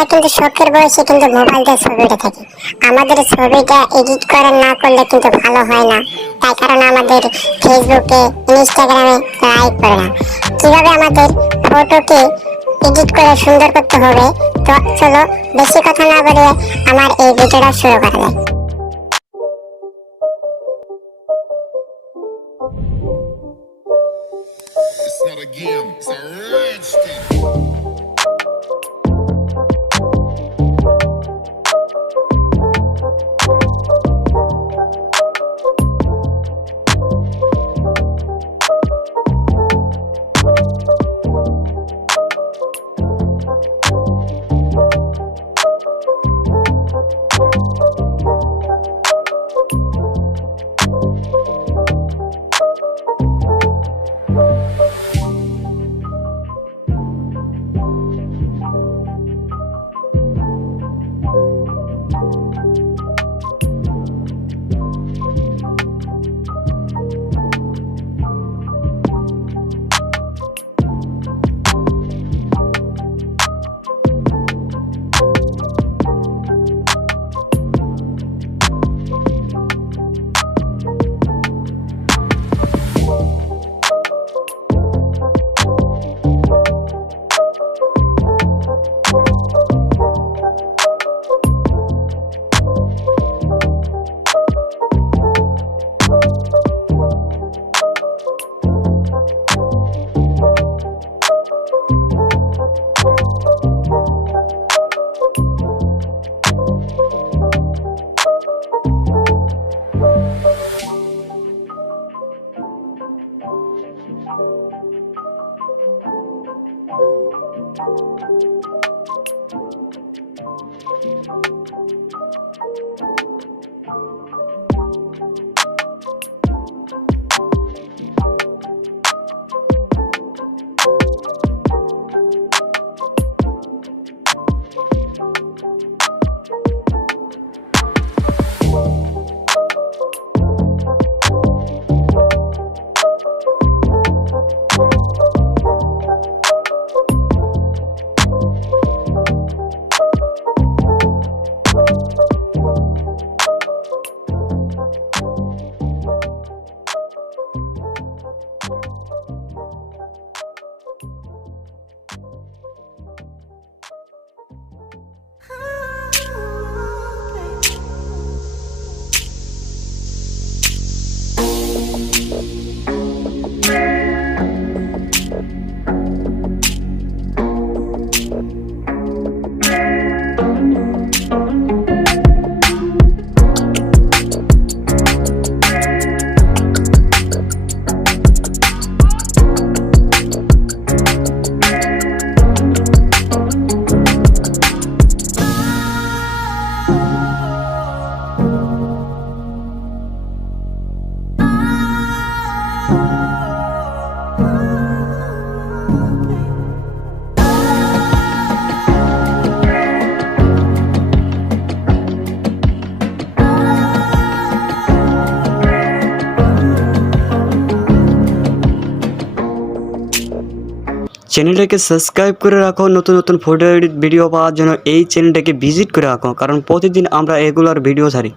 আমরা কিন্তু শখের বয়সে কিন্তু মোবাইল দিয়ে ছবি উঠে থাকি। আমাদের ছবিটা এডিট করে না করলে কিন্তু ভালো হয় না, তাই কারণে আমাদের ফেসবুকে ইনস্টাগ্রামে লাইক করে না। কিভাবে আমাদের ফটোকে এডিট করে সুন্দর করতে হবে, তো চলো বেশি কথা না বলে আমার এই ভিডিওটা শুরু করা যাক। It's not a game, it's a rich thing. চ্যানেলটাকে সাবস্ক্রাইব করে রাখো, নতুন নতুন ফটো এডিট ভিডিও পাওয়ার জন্য এই চ্যানেলটাকে ভিজিট করে রাখো, কারণ প্রতিদিন আমরা রেগুলার ভিডিও ছাড়ি।